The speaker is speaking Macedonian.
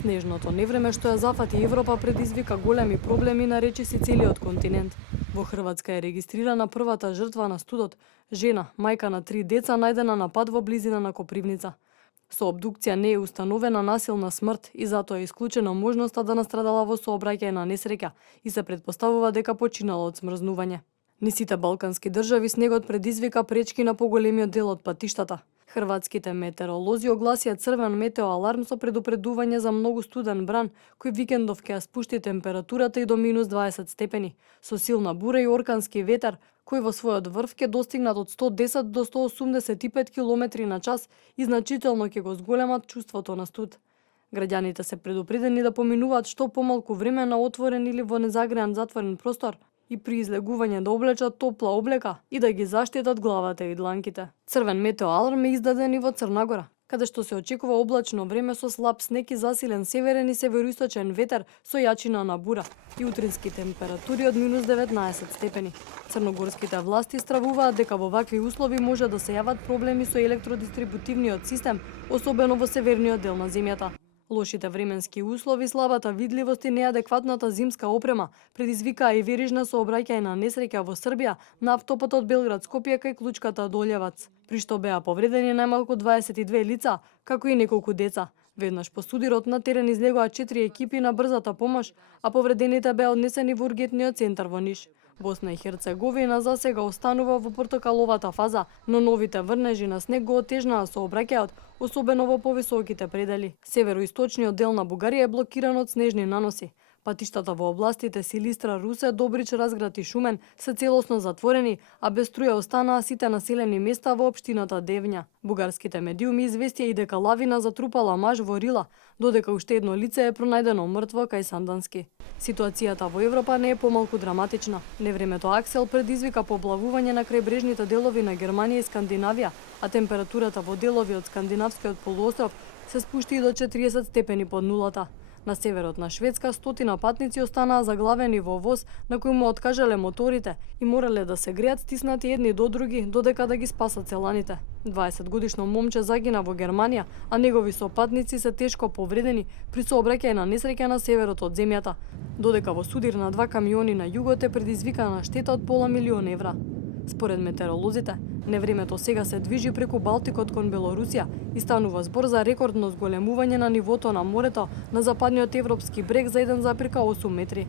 Снежното невреме што ја зафати Европа предизвика големи проблеми на речиси целиот континент. Во Хрватска е регистрирана првата жртва на студот, жена, мајка на 3 деца, најдена на пат во близина на Копривница. Со обдукција не е установена насилна смрт и затоа е исклучена можноста да настрадала во сообраќај на несреќа и се претпоставува дека починала од смрзнување. Низ сите балкански држави снегот предизвика пречки на поголемиот дел од патиштата. Хрватските метеоролози огласија црвен метеоаларм со предупредување за многу студен бран, кој викендов ќе ја спушти температурата и до минус 20 степени, со силна бура и оркански ветер, кој во својот врв ќе достигнат од 110 до 185 км на час и значително ќе го зголемат чувството на студ. Граѓаните се предупредени да поминуваат што помалку време на отворен или во незагреан затворен простор и при излегување да облечат топла облека и да ги заштитат главата и дланките. Црвен метеоаларм е издаден и во Црна Гора, каде што се очекува облачно време со слаб снег и засилен северен и североисточен ветер со јачина на бура и утрински температури од минус 19 степени. Црногорските власти стравуваат дека во вакви услови може да се јават проблеми со електродистрибутивниот систем, особено во северниот дел на земјата. Лошите временски услови, слабата видливост и неадекватната зимска опрема предизвикаа и верижна сообраќајна несреќа во Србија на автопатот Белград-Скопје кај Клучката Долјевац, при што беа повредени најмалку 22 лица, како и неколку деца. Веднаш по судирот на терен излегоа 4 екипи на брзата помош, а повредените беа однесени во ургентниот центар во Ниш. Босна и Херцеговина за сега останува во портокаловата фаза, но новите врнежи на снег го отежнаа сообраќајот, особено во повисоките предели. Североисточниот дел на Бугарија е блокиран од снежни наноси. Патиштата во областите Силистра, Русе, Добрич, Разград и Шумен се целосно затворени, а без струја останаа сите населени места во општината Девња. Бугарските медиуми известија и дека лавина затрупала маж во Рила, додека уште едно лице е пронајдено мртво кај Сандански. Ситуацијата во Европа не е помалку драматична. Невремето Аксел предизвика поплавување на крајбрежните делови на Германија и Скандинавија, а температурата во делови од скандинавскиот полуостров се спушти и до 40 степени под нулата. На северот на Шведска 100 патници останаа заглавени во воз на кој му откажале моторите и морале да се греат стиснати едни до други додека да ги спасат селаните. 20-годишно момче загина во Германија, а негови сопатници се тешко повредени при сообраќајна несреќа на северот од земјата, додека во судир на 2 камиони на југот е предизвикана штета од пола милион евра. Според метеоролозите, невремето сега се движи преку Балтикот кон Белорусија и станува збор за рекордно зголемување на нивото на морето на западниот европски брег за 1,8 метри.